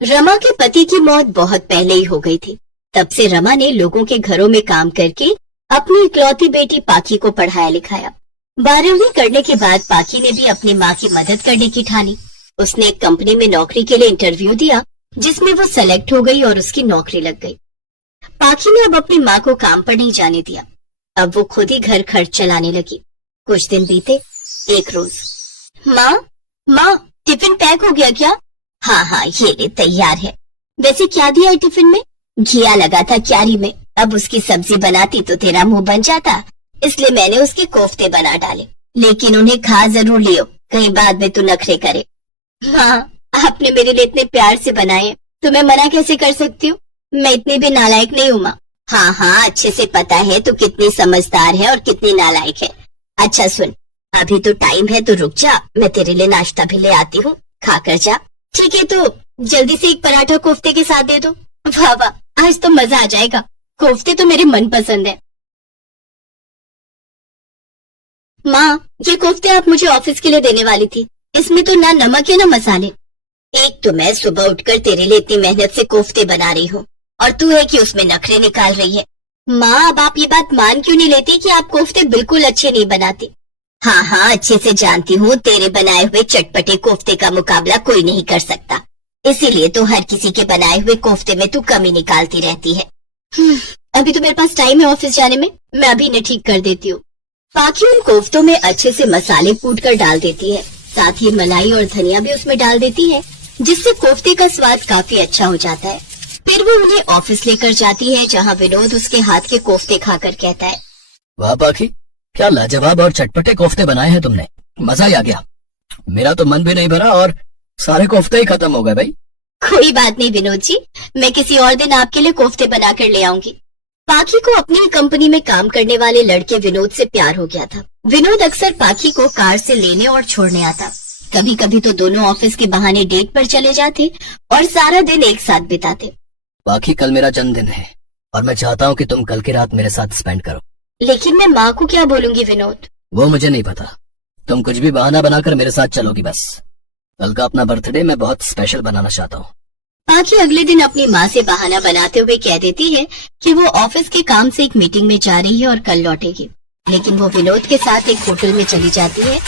रमा के पति की मौत बहुत पहले ही हो गई थी। तब से रमा ने लोगों के घरों में काम करके अपनी इकलौती बेटी पाखी को पढ़ाया लिखाया। 12वीं करने के बाद पाखी ने भी अपनी माँ की मदद करने की ठानी। उसने एक कंपनी में नौकरी के लिए इंटरव्यू दिया, जिसमें वो सेलेक्ट हो गई और उसकी नौकरी लग गई। पाखी ने अब अपनी माँ को काम पर नहीं जाने दिया। अब वो खुद ही घर खर्च चलाने लगी। कुछ दिन बीते। एक रोज, माँ, टिफिन पैक हो गया क्या? हाँ, ये ले तैयार है। वैसे क्या दिया है टिफिन में? घिया लगा था क्यारी में। अब उसकी सब्जी बनाती तो तेरा मुंह बन जाता, इसलिए मैंने उसके कोफ्ते बना डाले। लेकिन उन्हें खा जरूर लियो, कहीं बाद में तू नखरे करे। माँ, आपने मेरे लिए इतने प्यार से बनाए, तो मैं मना कैसे कर सकती हूँ? मैं इतनी भी नालायक नहीं हूँ माँ। हाँ, अच्छे से पता है तू कितनी समझदार है और कितनी नालायक है। अच्छा सुन, अभी तो टाइम है तो रुक जा, मैं तेरे लिए नाश्ता भी ले आती हूँ, खा कर जा। ठीक है, तो जल्दी से एक पराठा कोफ्ते के साथ दे दो। वाह, आज तो मजा आ जाएगा। कोफ्ते तो मेरे मनपसंद है। माँ, ये कोफ्ते आप मुझे ऑफिस के लिए देने वाली थी, इसमें तो ना नमक है ना मसाले। एक तो मैं सुबह उठकर तेरे लिए इतनी मेहनत से कोफ्ते बना रही हूँ, और तू है कि उसमें नखरे निकाल रही है। माँ, अब आप ये बात मान क्यों नहीं लेती कि आप कोफ्ते बिल्कुल अच्छे नहीं बनाती? हाँ, अच्छे से जानती हूँ, तेरे बनाए हुए चटपटे कोफ्ते का मुकाबला कोई नहीं कर सकता। इसीलिए तो हर किसी के बनाए हुए कोफ्ते में तू कमी निकालती रहती है। अभी तो मेरे पास टाइम है ऑफिस जाने में, मैं अभी इन्हें ठीक कर देती हूँ। पाखी उन कोफ्तों में अच्छे से मसाले कूट कर डाल देती है, साथ ही मलाई और धनिया भी उसमें डाल देती है, जिससे कोफ्ते का स्वाद काफी अच्छा हो जाता है। फिर वो उन्हें ऑफिस लेकर जाती है, जहाँ विनोद उसके हाथ के कोफ्ते खाकर कहता है, वाह पाखी, क्या लाजवाब और चटपटे कोफ्ते बनाए हैं तुमने, मजा ही आ गया। मेरा तो मन भी नहीं भरा और सारे कोफ्ते ही खत्म हो गए भाई। कोई बात नहीं विनोद जी, मैं किसी और दिन आपके लिए कोफ्ते बनाकर ले आऊंगी। पाखी को अपनी कंपनी में काम करने वाले लड़के विनोद से प्यार हो गया था। विनोद अक्सर पाखी को कार से लेने और छोड़ने आता। कभी कभी तो दोनों ऑफिस के बहाने डेट पर चले जाते और सारा दिन एक साथ बिताते। पाखी, कल मेरा जन्मदिन है और मैं चाहता हूँ कि तुम कल की रात मेरे साथ स्पेंड करो। लेकिन मैं माँ को क्या बोलूंगी विनोद? वो मुझे नहीं पता, तुम कुछ भी बहाना बनाकर मेरे साथ चलोगी बस। कल का अपना बर्थडे मैं बहुत स्पेशल बनाना चाहता हूँ। पाखी अगले दिन अपनी माँ से बहाना बनाते हुए कह देती है कि वो ऑफिस के काम से एक मीटिंग में जा रही है और कल लौटेगी। लेकिन वो विनोद के साथ एक होटल में चली जाती है,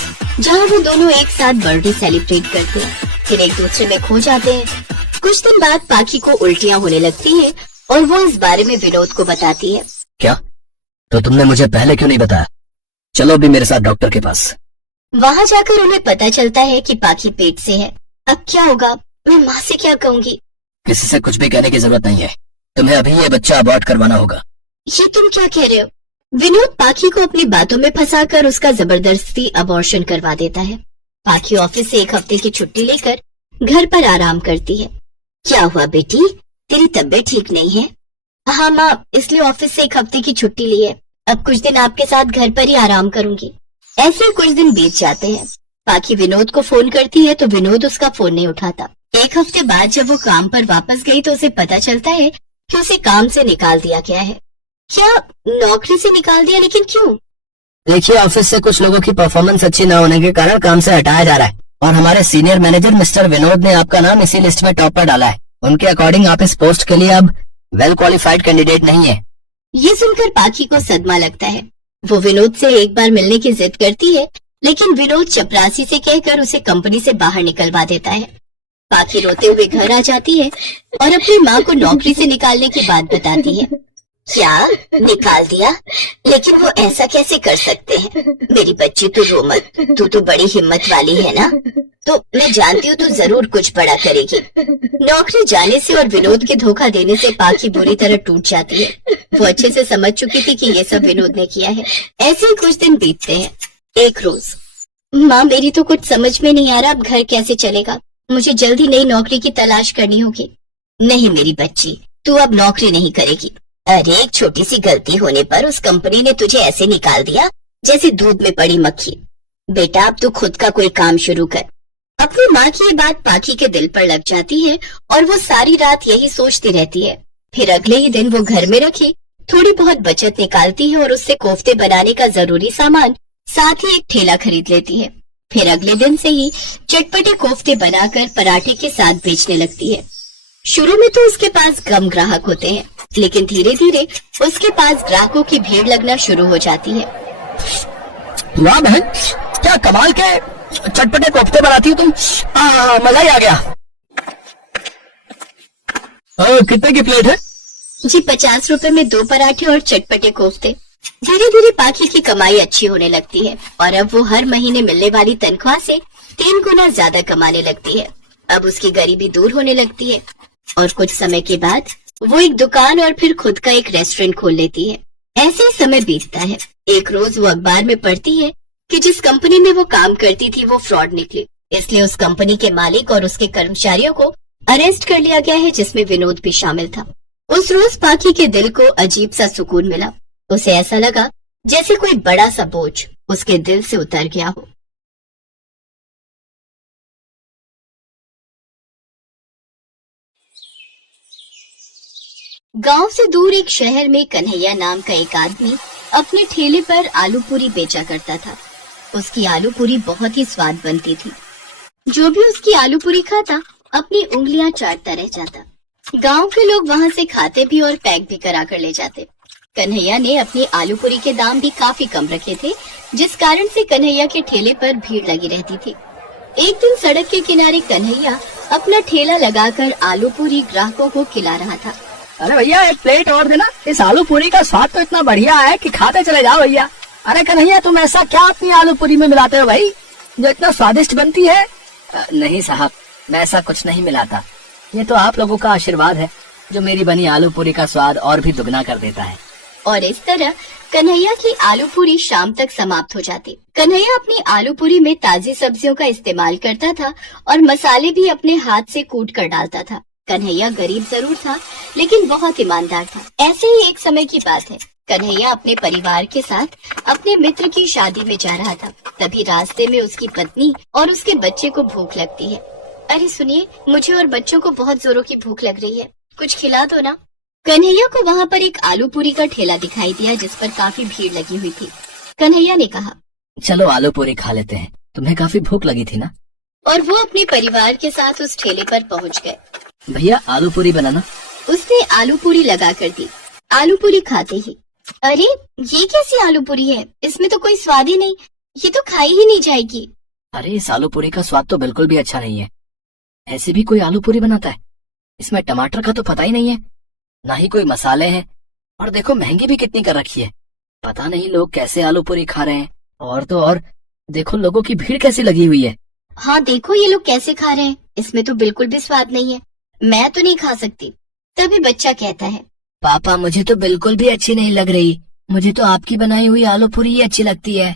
जहाँ वो दोनों एक साथ बर्थडे सेलिब्रेट करते हैं, फिर एक दूसरे में खो जाते हैं। कुछ दिन बाद पाखी को उल्टियाँ होने लगती है और वो इस बारे में विनोद को बताती है। क्या? तो तुमने मुझे पहले क्यों नहीं बताया? चलो अभी मेरे साथ डॉक्टर के पास। वहाँ जाकर उन्हें पता चलता है कि पाखी पेट से है। अब क्या होगा? मैं माँ से क्या कहूँगी? किसी से कुछ भी कहने की जरूरत नहीं है, तुम्हें अभी ये बच्चा अबॉर्ट करवाना होगा। ये तुम क्या कह रहे हो? विनोद पाखी को अपनी बातों में फंसाकर उसका जबरदस्ती अबॉर्शन करवा देता है। पाखी ऑफिस से एक हफ्ते की छुट्टी लेकर घर पर आराम करती है। क्या हुआ बेटी, तेरी तबीयत ठीक नहीं है? हाँ माँ, इसलिए ऑफिस से एक हफ्ते की छुट्टी ली है। अब कुछ दिन आपके साथ घर पर ही आराम करूंगी। ऐसे ही कुछ दिन बीत जाते हैं। पाखी विनोद को फोन करती है तो विनोद उसका फोन नहीं उठाता। एक हफ्ते बाद जब वो काम पर वापस गई तो उसे पता चलता है कि उसे काम से निकाल दिया गया है। क्या नौकरी से निकाल दिया? लेकिन क्यों? देखिए, ऑफिस से कुछ लोगों की परफॉर्मेंस अच्छी न होने के कारण काम से हटाया जा रहा है और हमारे सीनियर मैनेजर मिस्टर विनोद ने आपका नाम इसी लिस्ट में टॉप पर डाला है। उनके अकॉर्डिंग आप इस पोस्ट के लिए अब वेल क्वालिफाइड कैंडिडेट नहीं है। ये सुनकर पाखी को सदमा लगता है। वो विनोद से एक बार मिलने की जिद करती है, लेकिन विनोद चपरासी से कहकर उसे कंपनी से बाहर निकलवा देता है। पाखी रोते हुए घर आ जाती है और अपनी माँ को नौकरी से निकालने की बात बताती है। क्या निकाल दिया? लेकिन वो ऐसा कैसे कर सकते हैं? मेरी बच्ची तू रो मत, तू तो बड़ी हिम्मत वाली है ना, तो मैं जानती हूँ तू जरूर कुछ बड़ा करेगी। नौकरी जाने से और विनोद के धोखा देने से पाखी बुरी तरह टूट जाती है। वो अच्छे से समझ चुकी थी कि ये सब विनोद ने किया है। ऐसे ही कुछ दिन बीतते हैं। एक रोज, माँ मेरी तो कुछ समझ में नहीं आ रहा, अब घर कैसे चलेगा? मुझे जल्दी नई नौकरी की तलाश करनी होगी। नहीं मेरी बच्ची, तू अब नौकरी नहीं करेगी। अरे एक छोटी सी गलती होने पर उस कंपनी ने तुझे ऐसे निकाल दिया जैसे दूध में पड़ी मक्खी। बेटा अब तू खुद का कोई काम शुरू कर। अपनी माँ की ये बात पाखी के दिल पर लग जाती है और वो सारी रात यही सोचती रहती है। फिर अगले ही दिन वो घर में रखी थोड़ी बहुत बचत निकालती है और उससे कोफ्ते बनाने का जरूरी सामान, साथ ही एक ठेला खरीद लेती है। फिर अगले दिन से ही चटपटे कोफ्ते बनाकर पराठे के साथ बेचने लगती है। शुरू में तो उसके पास कम ग्राहक होते हैं, लेकिन धीरे धीरे उसके पास ग्राहकों की भीड़ लगना शुरू हो जाती है। वाह बहन, क्या कमाल के चटपटे कोफ्ते बनाती हो तुम। मजा ही आ गया। कितने की प्लेट है? जी 50 रुपए में 2 पराठे और चटपटे कोफ्ते। धीरे धीरे पाखी की कमाई अच्छी होने लगती है और अब वो हर महीने मिलने वाली तनख्वाह से 3 गुना ज्यादा कमाने लगती है। अब उसकी गरीबी दूर होने लगती है और कुछ समय के बाद वो एक दुकान और फिर खुद का एक रेस्टोरेंट खोल लेती है। ऐसे ही समय बीतता है। एक रोज वो अखबार में पढ़ती है कि जिस कंपनी में वो काम करती थी वो फ्रॉड निकली, इसलिए उस कंपनी के मालिक और उसके कर्मचारियों को अरेस्ट कर लिया गया है, जिसमें विनोद भी शामिल था। उस रोज पाखी के दिल को अजीब सा सुकून मिला। उसे ऐसा लगा जैसे कोई बड़ा सा बोझ उसके दिल से उतर गया हो। गांव से दूर एक शहर में कन्हैया नाम का एक आदमी अपने ठेले पर आलू पूरी बेचा करता था। उसकी आलू पूरी बहुत ही स्वाद बनती थी। जो भी उसकी आलू पूरी खाता अपनी उंगलियां चाटता रह जाता। गांव के लोग वहां से खाते भी और पैक भी करा कर ले जाते। कन्हैया ने अपनी आलू पूरी के दाम भी काफी कम रखे थे, जिस कारण से कन्हैया के ठेले पर भीड़ लगी रहती थी। एक दिन सड़क के किनारे कन्हैया अपना ठेला लगाकर आलू पूरी ग्राहकों को खिला रहा था। अरे भैया, एक प्लेट और देना। इस आलू पूरी का स्वाद तो इतना बढ़िया है कि खाते चले जाओ भैया। अरे कन्हैया, तुम ऐसा क्या अपनी आलू पूरी में मिलाते हो भाई, जो इतना स्वादिष्ट बनती है? नहीं साहब, मैं ऐसा कुछ नहीं मिलाता। ये तो आप लोगों का आशीर्वाद है जो मेरी बनी आलू पूरी का स्वाद और भी दुगना कर देता है। और इस तरह कन्हैया की आलू पूरी शाम तक समाप्त हो जाती। कन्हैया अपनी आलू पूरी में ताजी सब्जियों का इस्तेमाल करता था और मसाले भी अपने हाथ से कूट कर डालता था। कन्हैया गरीब जरूर था, लेकिन बहुत ईमानदार था। ऐसे ही एक समय की बात है। कन्हैया अपने परिवार के साथ अपने मित्र की शादी में जा रहा था। तभी रास्ते में उसकी पत्नी और उसके बच्चे को भूख लगती है। अरे सुनिए, मुझे और बच्चों को बहुत जोरों की भूख लग रही है, कुछ खिला दो ना। कन्हैया को वहाँ पर एक आलू पूरी का ठेला दिखाई दिया, जिस पर काफी भीड़ लगी हुई थी। कन्हैया ने कहा, चलो आलू पूरी खा लेते हैं, तुम्हें काफी भूख लगी थी ना। और वो अपने परिवार के साथ उस ठेले पर पहुँच गए। भैया, आलू पूरी बनाना। उसने आलू पूरी लगा कर दी। आलू पूरी खाते ही, अरे ये कैसी आलू पूरी है, इसमें तो कोई स्वाद ही नहीं, ये तो खाई ही नहीं जाएगी। अरे इस आलू पूरी का स्वाद तो बिल्कुल भी अच्छा नहीं है। ऐसे भी कोई आलू पूरी बनाता है? इसमें टमाटर का तो पता ही नहीं है, ना ही कोई मसाले हैं, और देखो महंगी भी कितनी कर रखी है। पता नहीं लोग कैसे आलू पूरी खा रहे हैं। और तो और देखो लोगों की भीड़ कैसी लगी हुई है। हाँ देखो ये लोग कैसे खा रहे हैं, इसमें तो बिल्कुल भी स्वाद नहीं है, मैं तो नहीं खा सकती। तभी बच्चा कहता है, पापा मुझे तो बिल्कुल भी अच्छी नहीं लग रही, मुझे तो आपकी बनाई हुई आलू पूरी ही अच्छी लगती है।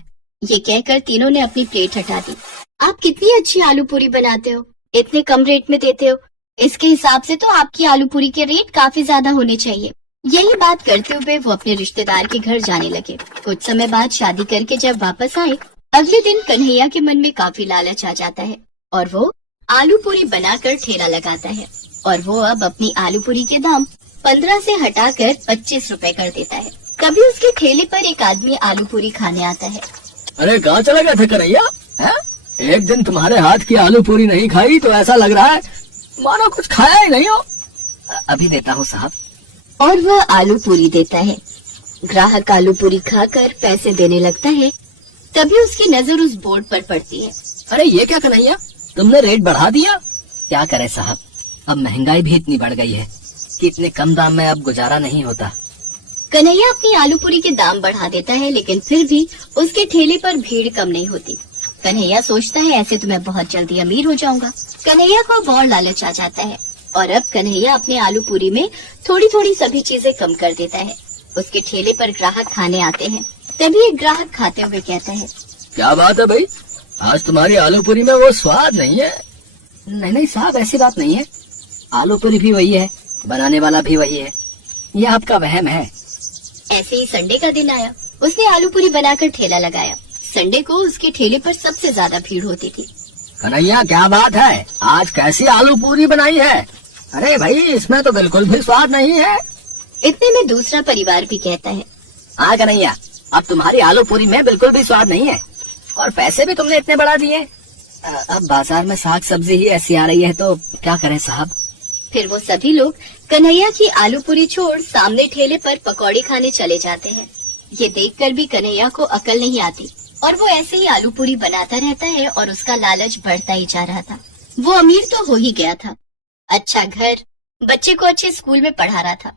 ये कहकर तीनों ने अपनी प्लेट हटा दी। आप कितनी अच्छी आलू पूरी बनाते हो, इतने कम रेट में देते हो, इसके हिसाब से तो आपकी आलू पूरी के रेट काफी ज्यादा होने चाहिए। यही बात करते हुए वो अपने रिश्तेदार के घर जाने लगे। कुछ समय बाद शादी करके जब वापस आए, अगले दिन कन्हैया के मन में काफी लालच आ जाता है और वो आलू पूरी बनाकर ठेला लगाता है। और वो अब अपनी आलू पूरी के दाम 15 से हटाकर 25 रुपए कर देता है। तभी उसके ठेले पर एक आदमी आलू पूरी खाने आता है। अरे कहाँ चला गया था कन्हैया? एक दिन तुम्हारे हाथ की आलू पूरी नहीं खाई तो ऐसा लग रहा है मानो कुछ खाया ही नहीं हो। अभी देता हूँ साहब। और वह आलू पूरी देता है। ग्राहक आलू पूरी खाकर पैसे देने लगता है। तभी उसकी नजर उस बोर्ड पर पड़ती है। अरे ये क्या कन्हैया, तुमने रेट बढ़ा दिया? क्या करे साहब, अब महंगाई भी इतनी बढ़ गई है कि इतने कम दाम में अब गुजारा नहीं होता। कन्हैया अपनी आलू पूरी के दाम बढ़ा देता है, लेकिन फिर भी उसके ठेले पर भीड़ कम नहीं होती। कन्हैया सोचता है ऐसे तो मैं बहुत जल्दी अमीर हो जाऊंगा। कन्हैया को अब और लालच आ जाता है और अब कन्हैया अपने आलू पूरी में थोड़ी थोड़ी सभी चीजें कम कर देता है। उसके ठेले पर ग्राहक खाने आते हैं। तभी एक ग्राहक खाते हुए कहता है, क्या बात है भाई, आज तुम्हारी आलू पूरी में वो स्वाद नहीं है। नहीं नहीं साहब, ऐसी बात नहीं है, आलू पूरी भी वही है, बनाने वाला भी वही है, ये आपका वहम है। ऐसे ही संडे का दिन आया। उसने आलू पूरी बनाकर ठेला लगाया। संडे को उसके ठेले पर सबसे ज्यादा भीड़ होती थी। कन्हैया क्या बात है, आज कैसी आलू पूरी बनाई है? अरे भाई इसमें तो बिल्कुल भी स्वाद नहीं है। इतने में दूसरा परिवार भी कहता है, हाँ कन्हैया, अब तुम्हारी आलू पूरी में बिल्कुल भी स्वाद नहीं है और पैसे भी तुमने इतने बढ़ा दिए। अब बाजार में साग सब्जी ही ऐसी आ रही है तो क्या करें साहब। फिर वो सभी लोग कन्हैया की आलू पूरी छोड़ सामने ठेले पर पकौड़ी खाने चले जाते हैं। ये देखकर भी कन्हैया को अकल नहीं आती और वो ऐसे ही आलू पूरी बनाता रहता है और उसका लालच बढ़ता ही जा रहा था। वो अमीर तो हो ही गया था, अच्छा घर, बच्चे को अच्छे स्कूल में पढ़ा रहा था।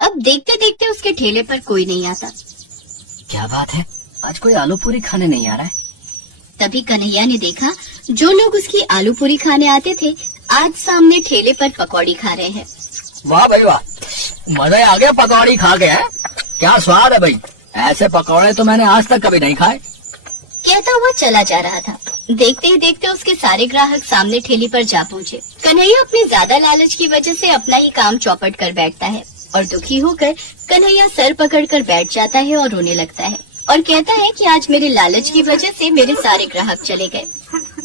अब देखते देखते उसके ठेले पर कोई नहीं आता। क्या बात है, आज कोई आलू पूरी खाने नहीं आ रहा है। तभी कन्हैया ने देखा जो लोग उसकी आलू पूरी खाने आते थे आज सामने ठेले पर पकौड़ी खा रहे हैं। वाह भाई वाह, मजा ही आ गया पकौड़ी खा के। है क्या स्वाद है भाई, ऐसे पकौड़े तो मैंने आज तक कभी नहीं खाए। कहता हुआ चला जा रहा था। देखते ही देखते उसके सारे ग्राहक सामने ठेली पर जा पहुँचे। कन्हैया अपने ज्यादा लालच की वजह से अपना ही काम चौपट कर बैठता है और दुखी होकर कन्हैया सर पकड़कर बैठ जाता है और रोने लगता है और कहता है कि आज मेरे लालच की वजह से मेरे सारे ग्राहक चले गए।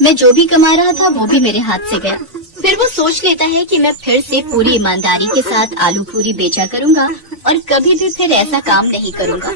मैं जो भी कमा रहा था वो भी मेरे हाथ से गया। फिर वो सोच लेता है कि मैं फिर से पूरी ईमानदारी के साथ आलू पूरी बेचा करूंगा और कभी भी फिर ऐसा काम नहीं करूंगा।